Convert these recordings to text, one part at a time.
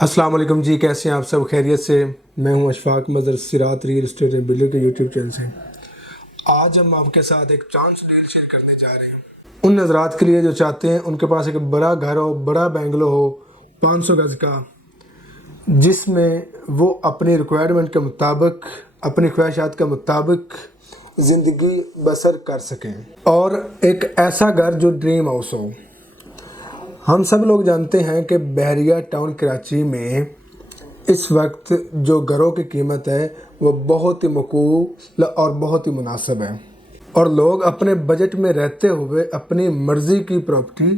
अस्सलाम वालेकुम जी, कैसे हैं आप सब? खैरियत से? मैं हूं अशफाक मज़हर सिरात रियल एस्टेट एंड बिल्डर के यूट्यूब चैनल से। आज हम आपके साथ एक चांस डील शेयर करने जा रहे हैं उन नज़रात के लिए जो चाहते हैं उनके पास एक बड़ा घर हो, बड़ा बेंगलो हो 500 गज़ का, जिसमें वो अपनी रिक्वायरमेंट के मुताबिक, अपनी ख्वाहिशात के मुताबिक ज़िंदगी बसर कर सकें, और एक ऐसा घर जो ड्रीम हाउस हो। हम सब लोग जानते हैं कि बहरिया टाउन कराची में इस वक्त जो घरों की कीमत है वो बहुत ही मकबूल और बहुत ही मुनासिब है, और लोग अपने बजट में रहते हुए अपनी मर्ज़ी की प्रॉपर्टी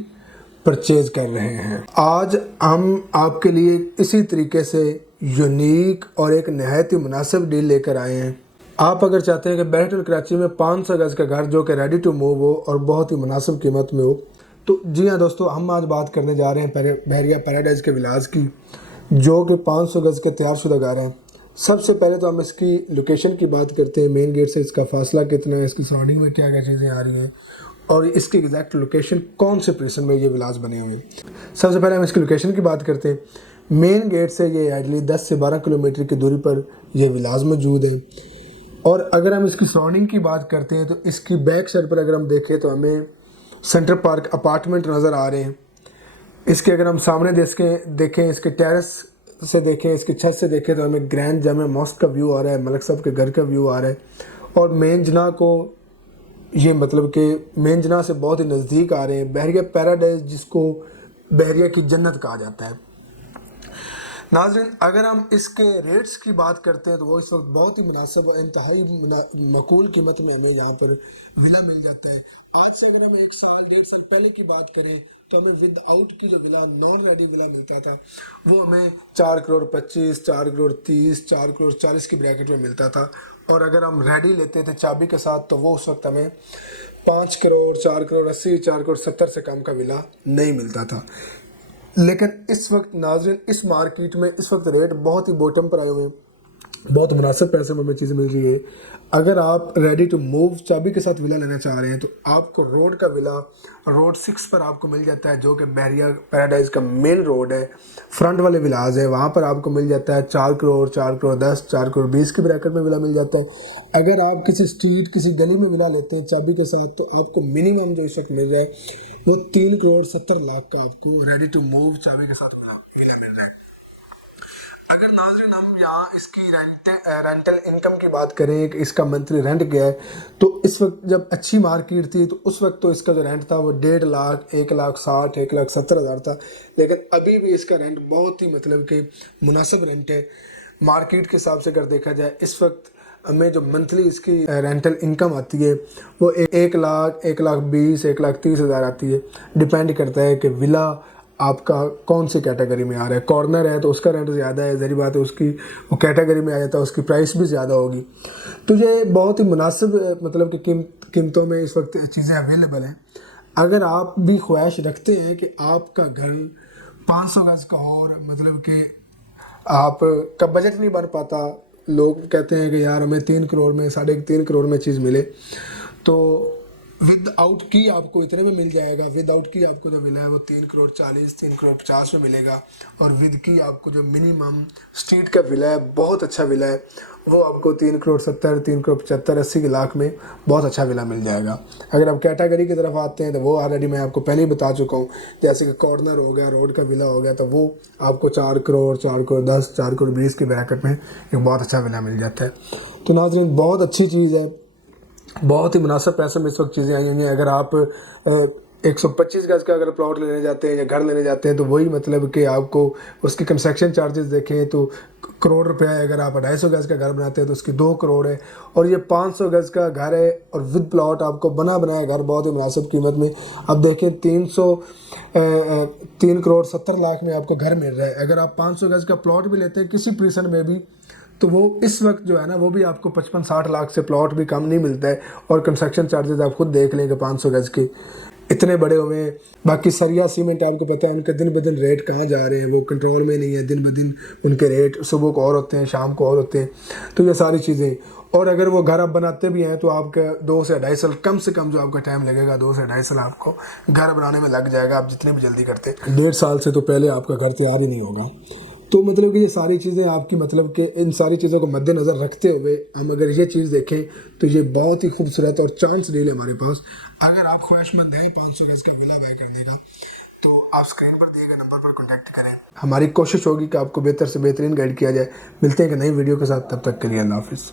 परचेज़ कर रहे हैं। आज हम आपके लिए इसी तरीके से यूनिक और एक नहायत ही मुनासिब डील लेकर आए हैं। आप अगर चाहते हैं कि बहरिया टाउन कराची में 500 गज़ का घर जो कि रेडी टू मूव हो और बहुत ही मुनासिब कीमत में हो, तो जी हाँ दोस्तों, हम आज बात करने जा रहे हैं बहरिया पैराडाइज के विलास की, जो कि 500 गज़ के तैयारशुदा घर हैं। सबसे पहले तो हम इसकी लोकेशन की बात करते हैं। मेन गेट से इसका फासला कितना है, इसकी सराउंडिंग में क्या क्या चीज़ें आ रही हैं, और इसकी एग्जैक्ट लोकेशन कौन से प्रेसन में ये विलास बने हुए हैं। सबसे पहले हम इसकी लोकेशन की बात करते हैं। मेन गेट से ये एडली 10 से 12 किलोमीटर की दूरी पर यह विलास मौजूद है। और अगर हम इसकी सराउंडिंग की बात करते हैं तो इसकी बैक साइड पर अगर हम देखें तो हमें सेंटर पार्क अपार्टमेंट नज़र आ रहे हैं। इसके अगर हम सामने देखें इसके टेरेस से देखें, इसकी छत से देखें तो हमें ग्रैंड जामा मॉस्क का व्यू आ रहा है, मलक साहब के घर का व्यू आ रहा है, और मेन जना को ये मतलब कि मेन जना से बहुत ही नज़दीक आ रहे हैं। बहरिया पैराडाइज, जिसको बहरिया की जन्नत कहा जाता है। नाज़रीन, अगर हम इसके रेट्स की बात करते हैं तो वो इस वक्त बहुत ही मुनासिब और इंतहाई मकूल कीमत में हमें यहाँ पर विला मिल जाता है। आज से अगर हम 1 साल 1.5 साल पहले की बात करें तो हमें विद आउट की जो विला, नॉन रेडी विला मिलता था, वो हमें 4 करोड़ 25, 4 करोड़ 30, 4 करोड़ 40 की ब्रैकेट में मिलता था। और अगर हम रेडी लेते थे चाबी के साथ तो वो उस वक्त हमें 5 करोड़, 4 करोड़ 80, 4 करोड़ 70 से कम का विला नहीं मिलता था। लेकिन इस वक्त नाज़रीन, इस मार्केट में इस वक्त रेट बहुत ही बॉटम पर आए हुए हैं, बहुत मुनासिब पैसे में हमें चीज़ें मिल रही है। अगर आप रेडी टू मूव चाबी के साथ विला लेना चाह रहे हैं तो आपको रोड का विला रोड 6 पर आपको मिल जाता है, जो कि बहरिया पैराडाइज का मेन रोड है। फ्रंट वाले विलाज है, वहाँ पर आपको मिल जाता है 4 करोड़, 4 करोड़ 10, 4 करोड़ 20 की ब्रैकेट में विला मिल जाता है। अगर आप किसी स्ट्रीट, किसी गली में विला लेते हैं चाबी के साथ तो आपको मिनिमम जो इस वक्त मिल जाए वो 3 करोड़ 70 लाख का आपको रेडी टू मूव चाबी के साथ विला मिल रहा है। अगर नाज़रीन हम यहाँ इसकी रेंटल इनकम की बात करें कि इसका मंथली रेंट क्या है, तो इस वक्त जब अच्छी मार्केट थी तो उस वक्त तो इसका जो रेंट था वो 1.5 लाख, 1,60,000, 1,70,000 था। लेकिन अभी भी इसका रेंट बहुत ही मतलब कि मुनासिब रेंट है मार्केट के हिसाब से। अगर देखा जाए इस वक्त हमें जो मंथली इसकी रेंटल इनकम आती है वो 1 लाख, 1,20,000, 1,30,000 आती है। डिपेंड करता है कि विला आपका कौन सी कैटेगरी में आ रहा है। कॉर्नर है तो उसका रेंट ज़्यादा है, ज़री बात है, उसकी वो कैटेगरी में आ जाता है, उसकी प्राइस भी ज़्यादा होगी। तो ये बहुत ही मुनासिब मतलब कि कीमतों में इस वक्त चीज़ें अवेलेबल हैं। अगर आप भी ख्वाहिश रखते हैं कि आपका घर 500 गज़ का हो, और मतलब कि आपका बजट नहीं बन पाता, लोग कहते हैं कि यार हमें 3 करोड़ में, 3.5 करोड़ में चीज़ मिले, तो विद आउट की आपको इतने में मिल जाएगा। विद आउट की आपको जो विला है वो 3 करोड़ 40, 3 करोड़ 50 में मिलेगा। और विद की आपको जो मिनिमम स्ट्रीट का विला है, बहुत अच्छा विला है, वो आपको 3 करोड़ 70, 3 करोड़ 75, 80 लाख में बहुत अच्छा विला मिल जाएगा। अगर आप कैटेगरी की तरफ आते हैं तो वो ऑलरेडी मैं आपको पहले ही बता चुका हूँ, जैसे कि कॉर्नर हो गया, रोड का विला हो गया, तो वो आपको 4 करोड़, 4 करोड़ 10, 4 करोड़ 20 की ब्रैकेट में एक बहुत अच्छा विला मिल जाता है। तो नाज़रीन, बहुत अच्छी चीज़ है, बहुत ही मुनासिब पैसे में इस वक्त चीज़ें आई हुई हैं। अगर आप 125 गज़ का अगर प्लॉट लेने जाते हैं या घर लेने जाते हैं तो वही मतलब कि आपको उसकी कंस्ट्रक्शन चार्जेस देखें तो करोड़ रुपया है। अगर आप 250 गज़ का घर बनाते हैं तो उसकी 2 करोड़ है, और ये 500 गज़ का घर है और विद प्लॉट आपको बना बनाया घर बहुत ही मुनासिब कीमत में। अब देखें 3 करोड़ 70 लाख में आपको घर मिल रहा है। अगर आप 500 गज़ का प्लॉट भी लेते हैं किसी प्रीसन में भी, तो वो इस वक्त जो है ना वो भी आपको 55-60 लाख से प्लॉट भी कम नहीं मिलता है। और कंस्ट्रक्शन चार्जेस आप खुद देख लेंगे 500 गज़ के इतने बड़े हुए हैं। बाकी सरिया सीमेंट आपको पता है उनके दिन ब दिन रेट कहाँ जा रहे हैं, वो कंट्रोल में नहीं है। दिन ब दिन उनके रेट सुबह को और होते हैं, शाम को और होते हैं। तो ये सारी चीज़ें, और अगर वो घर आप बनाते भी हैं तो आपका 2 से 2.5 साल कम से कम जो आपका टाइम लगेगा, 2 से 2.5 साल आपको घर बनाने में लग जाएगा, आप जितने भी जल्दी करते। 1.5 साल से तो पहले आपका घर तैयार ही नहीं होगा। تو مطلب کہ یہ ساری چیزیں آپ کی مطلب کہ ان ساری چیزوں کو مد نظر رکھتے ہوئے ہم اگر یہ چیز دیکھیں تو یہ بہت ہی خوبصورت اور چانس ڈیل ہے ہمارے پاس. اگر آپ خواہش مند ہیں 500 گز کا ولا بائے کرنے کا تو آپ اسکرین پر دیے گئے نمبر پر کانٹیکٹ کریں. ہماری کوشش ہوگی کہ آپ کو بہتر سے بہترین گائیڈ کیا جائے. ملتے ہیں کہ نئی ویڈیو کے ساتھ، تب تک کے لیے اللہ حافظ.